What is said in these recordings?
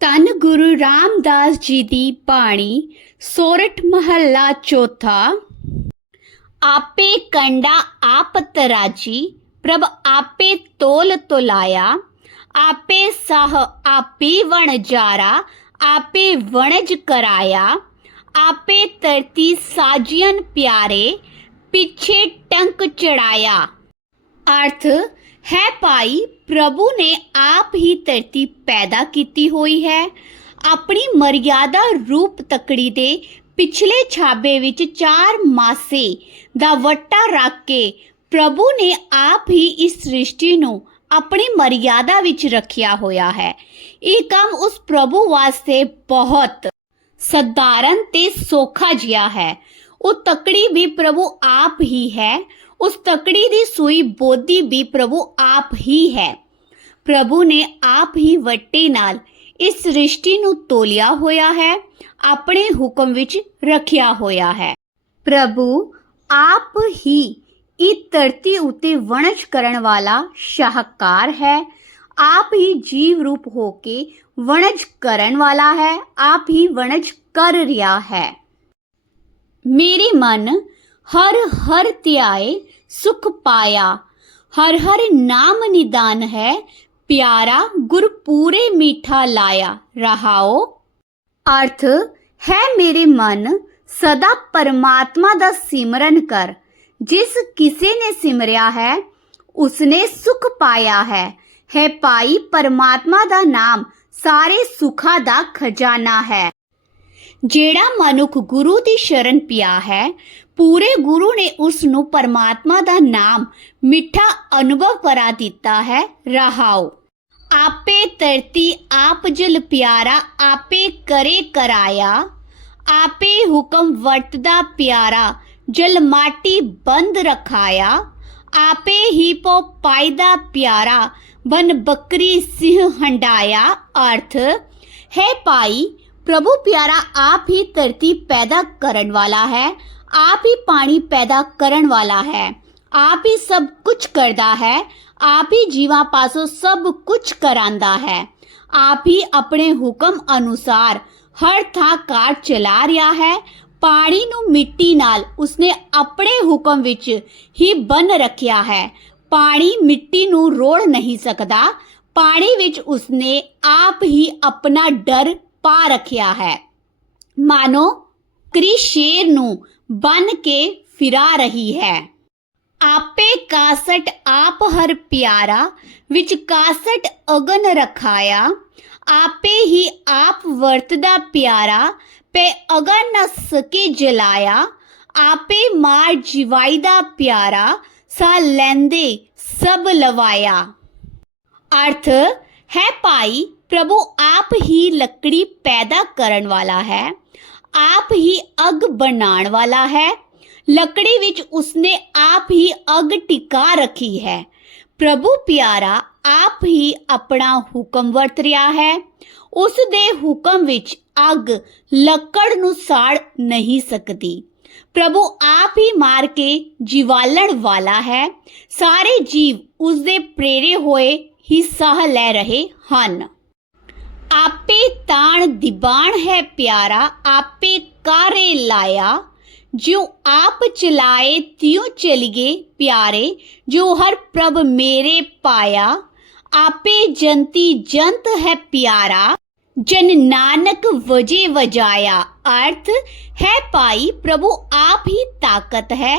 ਧੰਨ ਗੁਰੂ ਰਾਮਦਾਸ ਜੀ ਦੀ ਬਾਣੀ, ਸੋਰਠ ਮਹੱਲਾ ਚੌਥਾ। ਆਪੇ ਕੰਡਾ ਆਪ ਤਰਾਜੀ ਪ੍ਰਭ ਆਪੇ ਤੋਲ ਤੋਲਾਇਆ। ਆਪੇ ਸਾਹ ਆਪੇ ਵਣ ਜਾਰਾ, ਆਪੇ ਵਣਜ ਕਰਾਇਆ। ਆਪੇ ਤਰਤੀ ਸਾਜੀਅਨ ਪਿਆਰੇ, ਪਿੱਛੇ ਟੰਕ ਚੜਾਇਆ। ਅਰਥ ਹੈ ਭਾਈ, ਪ੍ਰਭੂ ਨੇ ਆਪ ਹੀ ਧਰਤੀ ਪੈਦਾ ਕੀਤੀ ਹੋਈ ਹੈ। ਆਪਣੀ ਮਰਿਆਦਾ ਰੂਪ ਤਕੜੀ ਦੇ ਪਿਛਲੇ ਛਾਬੇ ਵਿੱਚ ਚਾਰ ਮਾਸੇ ਦਾ ਵੱਟਾ ਰੱਖ ਕੇ ਪ੍ਰਭੂ ਨੇ ਆਪ ਹੀ ਇਸ ਸ੍ਰਿਸ਼ਟੀ ਨੂੰ ਆਪਣੀ ਮਰਿਆਦਾ ਵਿੱਚ ਰੱਖਿਆ ਹੋਇਆ ਹੈ। ਇਹ ਕੰਮ ਉਸ ਪ੍ਰਭੂ ਵਾਸਤੇ ਬਹੁਤ ਸਧਾਰਨ ਤੇ ਸੌਖਾ ਜਿਹਾ ਹੈ। ਉਹ ਤਕੜੀ ਵੀ ਪ੍ਰਭੂ ਆਪ ਹੀ ਹੈ। ਉਸ ਤਕੜੀ ਦੀ ਸੂਈ ਬੋਧੀ ਵੀ ਪ੍ਰਭੂ ਆਪ ਹੀ ਹੈ। ਪ੍ਰਭੂ ਨੇ ਆਪ ਹੀ ਵੱਟੇ ਨਾਲ ਇਸ ਸ੍ਰਿਸ਼ਟੀ ਨੂੰ ਤੋਲਿਆ ਹੋਇਆ ਹੈ, ਆਪਣੇ ਹੁਕਮ ਵਿੱਚ ਰੱਖਿਆ ਹੋਇਆ ਹੈ। ਪ੍ਰਭੂ ਆਪ ਹੀ ਇਹ ਧਰਤੀ ਉਤੇ ਵਣਜ ਕਰਨ ਵਾਲਾ ਸ਼ਾਹਕਾਰ ਹੈ। ਆਪ ਹੀ ਜੀਵ ਰੂਪ ਹੋ ਕੇ ਵਣਜ ਕਰਨ ਵਾਲਾ ਹੈ, ਆਪ ਹੀ ਵਣਜ ਕਰ ਰਿਹਾ ਹੈ। ਮੇਰੇ ਮਨ ਹਰ ਹਰ ਧਿਆਏ ਸੁਖ ਪਾਇਆ ਹਰ ਹਰ ਨਾਮ ਨਿਦਾਨ ਹੈ ਪਿਆਰਾ ਗੁਰ ਪੂਰੇ ਮੀਠਾ ਲਾਇਆ ਰਹਾਓ ਅਰਥ ਹੈ ਮੇਰੇ ਮਨ ਸਦਾ ਪਰਮਾਤਮਾ ਦਾ ਸਿਮਰਨ ਕਰ ਜਿਸ ਕਿਸੇ ਨੇ ਸਿਮਰਿਆ ਹੈ ਉਸਨੇ ਸੁਖ ਪਾਇਆ ਹੈ ਹੈ ਪਾਈ ਪਰਮਾਤਮਾ ਦਾ ਨਾਮ ਸਾਰੇ ਸੁਖਾਂ ਦਾ ਖਜ਼ਾਨਾ ਹੈ ਜਿਹੜਾ ਮਨੁੱਖ ਗੁਰੂ ਦੀ ਸ਼ਰਨ ਪਿਆ ਹੈ, ਪੂਰੇ ਗੁਰੂ ਨੇ ਉਸ ਨੂੰ ਪਰਮਾਤਮਾ ਦਾ ਨਾਮ ਮਿੱਠਾ ਅਨੁਭਵ ਕਰਾ ਦਿੱਤਾ ਹੈ, ਰਹਾਓ। ਆਪੇ ਧਰਤੀ, ਆਪ ਜਲ ਪਿਆਰਾ, ਆਪੇ ਕਰੇ ਕਰਾਇਆ। ਆਪੇ ਹੁਕਮ ਵਰਤਦਾ ਪਿਆਰਾ, ਜਲ ਮਾਟੀ ਬੰਦ ਰਖਾਇਆ। ਆਪੇ ਹੀ ਪੋ ਪਾਇਦਾ ਪਿਆਰਾ ਬਨ ਬੱਕਰੀ ਸਿਹ ਹੰਡਾਇਆ। ਅਰਥ, ਹੈ ਭਾਈ ਪ੍ਰਭੂ ਪਿਆਰਾ ਆਪ ਹੀ ਧਰਤੀ ਪੈਦਾ ਕਰਨ ਵਾਲਾ ਹੈ, ਆਪ ਹੀ ਪਾਣੀ ਪੈਦਾ ਕਰਨ ਵਾਲਾ ਹੈ, ਆਪ ਹੀ ਸਭ ਕੁਝ ਕਰਦਾ ਹੈ, ਆਪ ਹੀ ਜੀਵਾਂ ਪਾਸੋਂ ਸਭ ਕੁਝ ਕਰਾਂਦਾ ਹੈ, ਆਪ ਹੀ ਆਪਣੇ ਹੁਕਮ ਅਨੁਸਾਰ ਹਰ ਥਾਂ ਕਾਰ ਚਲਾ ਰਿਹਾ ਹੈ, ਪਾਣੀ ਨੂੰ ਮਿੱਟੀ ਨਾਲ ਉਸਨੇ ਆਪਣੇ ਹੁਕਮ ਵਿੱਚ ਹੀ ਬੰਨ ਰੱਖਿਆ ਹੈ, ਪਾਣੀ ਮਿੱਟੀ ਨੂੰ ਰੋੜ ਨਹੀਂ ਸਕਦਾ, ਪਾਣੀ ਵਿੱਚ ਉਸਨੇ ਆਪ ਹੀ ਆਪਣਾ ਡਰ ਪਾ ਰੱਖਿਆ ਹੈ। ਮਾਨੋ ਕ੍ਰੀ ਸ਼ੇਰ ਨੂੰ ਬਨ ਕੇ ਫਿਰਾ ਰਹੀ ਹੈ। ਆਪੇ ਕਾਸਟ ਆਪ ਹਰ ਪਿਆਰਾ, ਵਿੱਚ ਕਾਸਟ ਅਗਨ ਰਖਾਇਆ। ਆਪੇ ਹੀ ਆਪ ਵਰਤਦਾ ਪਿਆਰਾ, ਪੇ ਅਗਨ ਨ ਸਕੇ ਜਲਾਇਆ। ਆਪੇ ਮਾਰ ਜਿਵਾਈ ਦਾ ਪਿਆਰਾ, ਸਾ ਲੈਂਦੇ ਸਭ ਲਵਾਇਆ। ਅਰਥ ਹੈ ਭਾਈ ਪ੍ਰਭੂ ਆਪ ਹੀ ਲੱਕੜੀ ਪੈਦਾ ਕਰਨ ਵਾਲਾ ਹੈ, ਆਪ ਹੀ ਅਗ ਬਣਾਉਣ ਵਾਲਾ ਹੈ। ਲੱਕੜੀ ਵਿੱਚ ਉਸਨੇ ਆਪ ਹੀ ਅਗ ਟਿਕਾ ਰੱਖੀ ਹੈ। ਪ੍ਰਭੂ ਪਿਆਰਾ ਆਪ ਹੀ ਆਪਣਾ ਹੁਕਮ ਵਰਤ ਰਿਹਾ ਹੈ। ਉਸ ਦੇ ਹੁਕਮ ਵਿੱਚ ਅਗ ਲੱਕੜ ਨੂੰ ਸਾੜ ਨਹੀਂ ਸਕਦੀ। ਪ੍ਰਭੂ ਆਪ ਹੀ ਮਾਰ ਕੇ ਜਿਵਾਲਣ ਵਾਲਾ ਹੈ। ਸਾਰੇ ਜੀਵ ਉਸ ਦੇ ਪ੍ਰੇਰੇ ਹੋਏ ਹੀ ਸਾਹ ਲੈ ਰਹੇ ਹਨ। ਆਪੇ ਤਾਣ ਦਿਬਾਣ ਹੈ ਪਿਆਰਾ ਆਪੇ ਕਾਰੇ ਲਾਇਆ ਜੋ ਆਪ ਚਲਾਏ ਤਿਉ ਚਲੀਏ ਪਿਆਰੇ ਜੋ ਹਰ ਪ੍ਰਭ ਮੇਰੇ ਪਾਇਆ ਆਪੇ ਜੰਤੀ ਜੰਤ ਹੈ ਪਿਆਰਾ ਜਨ ਨਾਨਕ ਵਜੇ ਵਜਾਇਆ ਅਰਥ ਹੈ ਭਾਈ ਪ੍ਰਭੂ ਆਪ ਹੀ ਤਾਕਤ ਹੈ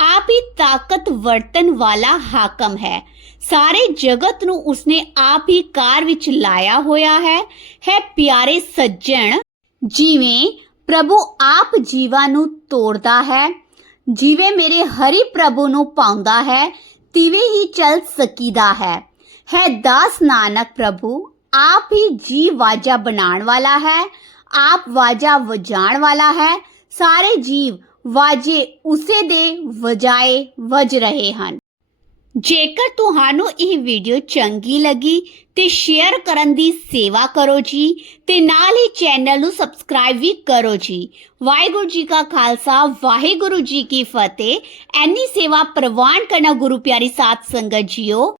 ਆਪ ਹੀ ਤਾਕਤ ਵਰਤਨ ਵਾਲਾ ਹਾਕਮ ਹੈ। ਸਾਰੇ ਜਗਤ ਨੂੰ ਉਸਨੇ ਆਪ ਹੀ ਕਾਰ ਵਿੱਚ ਲਾਇਆ ਹੋਇਆ ਹੈ। ਹੈ ਪਿਆਰੇ ਸੱਜਣ, ਜਿਵੇਂ ਪ੍ਰਭੂ ਆਪ ਜੀਵਾਂ ਨੂੰ ਤੋੜਦਾ ਹੈ, ਜਿਵੇਂ ਮੇਰੇ ਹਰੀ ਪ੍ਰਭੂ ਨੂੰ ਪਾਉਂਦਾ ਹੈ, ਤਿਵੇਂ ਹੀ ਚੱਲ ਸਕੀਦਾ ਹੈ। ਹੈ ਦਾਸ ਨਾਨਕ ਪ੍ਰਭੂ, ਆਪ ਹੀ ਜੀਵ ਵਾਜਾ ਬਣਾਉਣ ਵਾਲਾ ਹੈ, ਆਪ ਵਾਜਾ ਵਜਾਣ ਵਾਲਾ ਹੈ, ਸਾਰੇ ਜੀਵ ਵਾਜੇ ਉਸੇ ਦੇ ਵਜਾਏ ਵਜ ਰਹੇ ਹਨ। ਜੇਕਰ ਤੁਹਾਨੂੰ ਇਹ ਵੀਡੀਓ ਚੰਗੀ ਲੱਗੀ ਤੇ ਸ਼ੇਅਰ ਕਰਨ ਦੀ ਸੇਵਾ ਕਰੋ ਜੀ ਤੇ ਨਾਲ ਹੀ ਚੈਨਲ ਨੂੰ ਸਬਸਕ੍ਰਾਈਬ ਵੀ ਕਰੋ ਜੀ। ਵਾਹਿਗੁਰੂ ਜੀ ਕਾ ਖਾਲਸਾ, ਵਾਹਿਗੁਰੂ ਜੀ ਕੀ ਫਤਿਹ। ਐਨੀ ਸੇਵਾ ਪ੍ਰਵਾਨ ਕਰਨਾ ਗੁਰੂ ਪਿਆਰੀ ਸਾਧ ਸੰਗਤ ਜੀਓ।